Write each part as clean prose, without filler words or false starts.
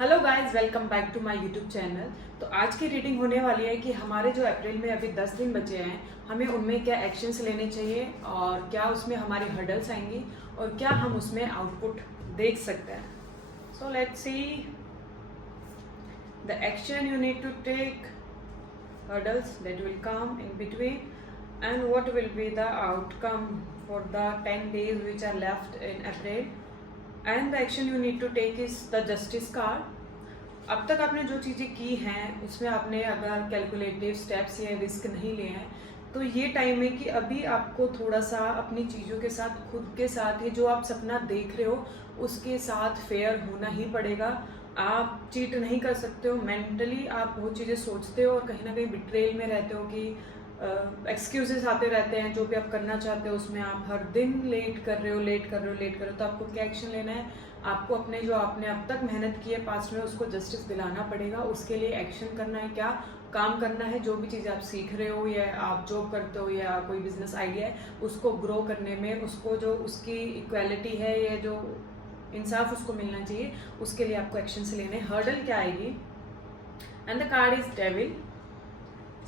Hello guys, welcome back to my YouTube channel. तो आज की रीडिंग होने वाली है कि हमारे जो अप्रैल में अभी 10 दिन बचे हैं, हमें उनमें क्या एक्शंस लेने चाहिए और क्या उसमें हमारी हर्डल्स आएंगी और क्या हम उसमें आउटपुट देख सकते हैं। So let's see the action you need to take, hurdles that will come in between, and what will be the outcome for the 10 days which are left in April. And the action you need to take is the justice card. अब तक आपने जो चीज़ें की हैं उसमें आपने अगर कैलकुलेटिव स्टेप्स या रिस्क नहीं लिए हैं तो ये टाइम है कि अभी आपको थोड़ा सा अपनी चीज़ों के साथ, खुद के साथ, ये जो आप सपना देख रहे हो उसके साथ फेयर होना ही पड़ेगा। आप चीट नहीं कर सकते हो। मेंटली आप बहुत चीज़ें सोचते हो और कहीं ना कहीं बिट्रेल में रहते हो कि एक्सक्यूजेस आते रहते हैं। जो भी आप करना चाहते हो उसमें आप हर दिन लेट कर रहे हो। तो आपको क्या एक्शन लेना है? आपको अपने जो आपने अब तक मेहनत की है पास्ट में उसको जस्टिस दिलाना पड़ेगा। उसके लिए एक्शन करना है, क्या काम करना है। जो भी चीज़ आप सीख रहे हो या आप जॉब करते हो या कोई बिजनेस आइडिया है उसको ग्रो करने में, उसको जो उसकी इक्वालिटी है या जो इंसाफ उसको मिलना चाहिए, उसके लिए आपको एक्शन से लेने। हर्डल क्या आएगी? And the card is devil.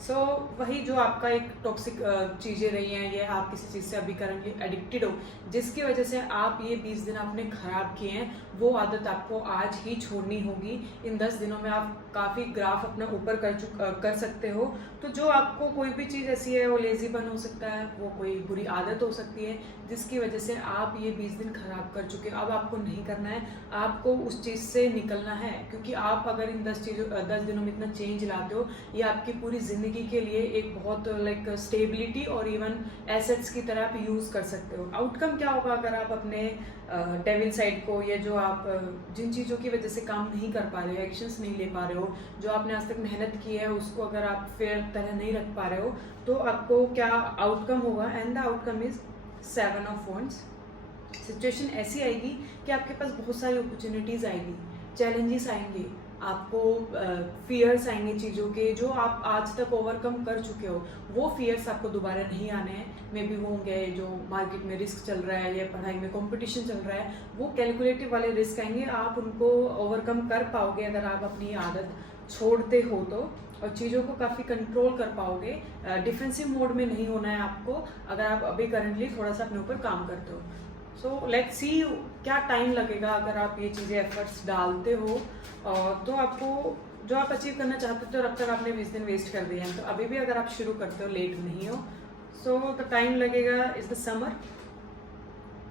So वही जो आपका एक टॉक्सिक चीज़ें रही हैं, ये आप किसी चीज़ से अभी करंटली एडिक्टेड हो जिसकी वजह से आप ये 20 दिन आपने ख़राब किए हैं, वो आदत आपको आज ही छोड़नी होगी। इन 10 दिनों में आप काफ़ी ग्राफ अपना ऊपर कर सकते हो। तो जो आपको कोई भी चीज़ ऐसी है, वो लेजीपन हो सकता है, वो कोई बुरी आदत हो सकती है जिसकी वजह से आप ये 20 दिन ख़राब कर चुके हो। अब आपको नहीं करना है, आपको उस चीज़ से निकलना है। क्योंकि आप अगर इन 10 दिनों में इतना चेंज लाते हो, ये आपकी पूरी ज़िंदगी के लिए एक बहुत लाइक स्टेबिलिटी और इवन एसेट्स की तरह आप यूज़ कर सकते हो। आउटकम क्या होगा अगर आप अपने डेविल साइड को, या जो आप जिन चीज़ों की वजह से काम नहीं कर पा रहे हो, एक्शंस नहीं ले पा रहे हो, जो आपने आज तक मेहनत की है उसको अगर आप फेयर तरह नहीं रख पा रहे हो, तो आपको क्या आउटकम होगा? And the outcome is 7 of wands. Situation ऐसी आएगी कि आपके पास बहुत सारी अपॉर्चुनिटीज़ आएगी, चैलेंजेस आएंगे, आपको फियर्स आएंगे चीज़ों के जो आप आज तक ओवरकम कर चुके हो। वो फियर्स आपको दोबारा नहीं आने हैं। मे बी वो होंगे जो मार्केट में रिस्क चल रहा है या पढ़ाई में कंपटीशन चल रहा है, वो कैलकुलेटिव वाले रिस्क आएंगे। आप उनको ओवरकम कर पाओगे अगर आप अपनी आदत छोड़ते हो तो, और चीज़ों को काफ़ी कंट्रोल कर पाओगे। डिफेंसिव मोड में नहीं होना है आपको अगर आप अभी करंटली थोड़ा सा अपने ऊपर काम करते हो। सो लेट्स सी क्या टाइम लगेगा अगर आप ये चीज़ें एफर्ट्स डालते हो और तो आपको जो आप अचीव करना चाहते थे और अब तक आपने 20 दिन वेस्ट कर दिए हैं। तो अभी भी अगर आप शुरू करते हो, लेट नहीं हो। सो द टाइम लगेगा इज़ द समर।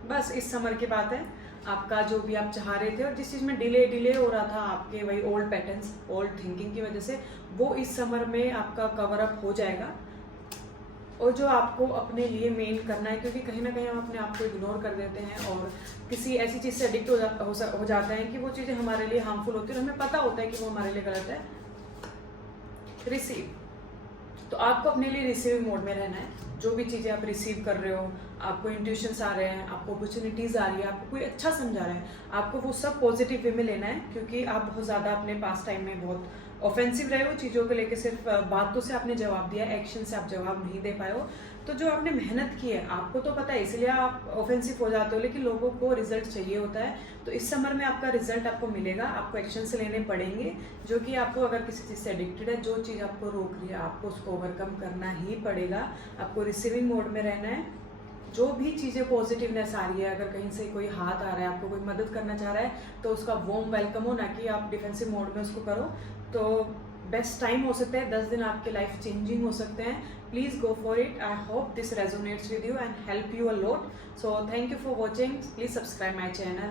बस इस समर की बात है। आपका जो भी आप चाह रहे थे और जिस चीज़ में डिले हो रहा था आपके, वही ओल्ड पैटर्न्स, ओल्ड थिंकिंग की वजह से, वो इस समर में आपका कवर अप हो जाएगा। और जो आपको अपने लिए मेन करना है, क्योंकि कहीं ना कहीं हम अपने आप को इग्नोर कर देते हैं और किसी ऐसी चीज़ से एडिक्ट हो जाते हैं कि वो चीज़ें हमारे लिए हार्मफुल होती है और हमें पता होता है कि वो हमारे लिए गलत है। रिसीव। तो आपको अपने लिए रिसीविंग मोड में रहना है। जो भी चीज़ें आप रिसीव कर रहे हो, आपको इंट्यूशंस आ रहे हैं, आपको अपॉर्चुनिटीज़ आ रही है, आपको कोई अच्छा समझा रहा है, आपको वो सब पॉजिटिव वे में लेना है। क्योंकि आप बहुत ज़्यादा अपने पास टाइम में बहुत ऑफेंसिव रहे हो चीज़ों को लेके। सिर्फ बातों से आपने जवाब दिया, एक्शन से आप जवाब नहीं दे पाए हो। तो जो आपने मेहनत की है आपको तो पता है, इसलिए आप ऑफेंसिव हो जाते हो, लेकिन लोगों को रिजल्ट चाहिए होता है। तो इस समर में आपका रिजल्ट आपको मिलेगा। आपको एक्शन से लेने पड़ेंगे जो कि आपको, अगर किसी चीज़ से एडिक्टेड है, जो चीज़ आपको रोक रही है, आपको उसको ओवरकम करना ही पड़ेगा। आपको रिसीविंग मोड में रहना है। जो भी चीज़ें पॉजिटिवनेस आ रही है, अगर कहीं से कोई हाथ आ रहा है, आपको कोई मदद करना चाह रहा है, तो उसका वॉर्म वेलकम हो, ना कि आप डिफेंसिव मोड में उसको करो। तो बेस्ट टाइम हो सकता है, 10 दिन आपके लाइफ चेंजिंग हो सकते हैं। Please go for it. I hope this resonates with you and help you a lot. So thank you for watching. Please subscribe my channel.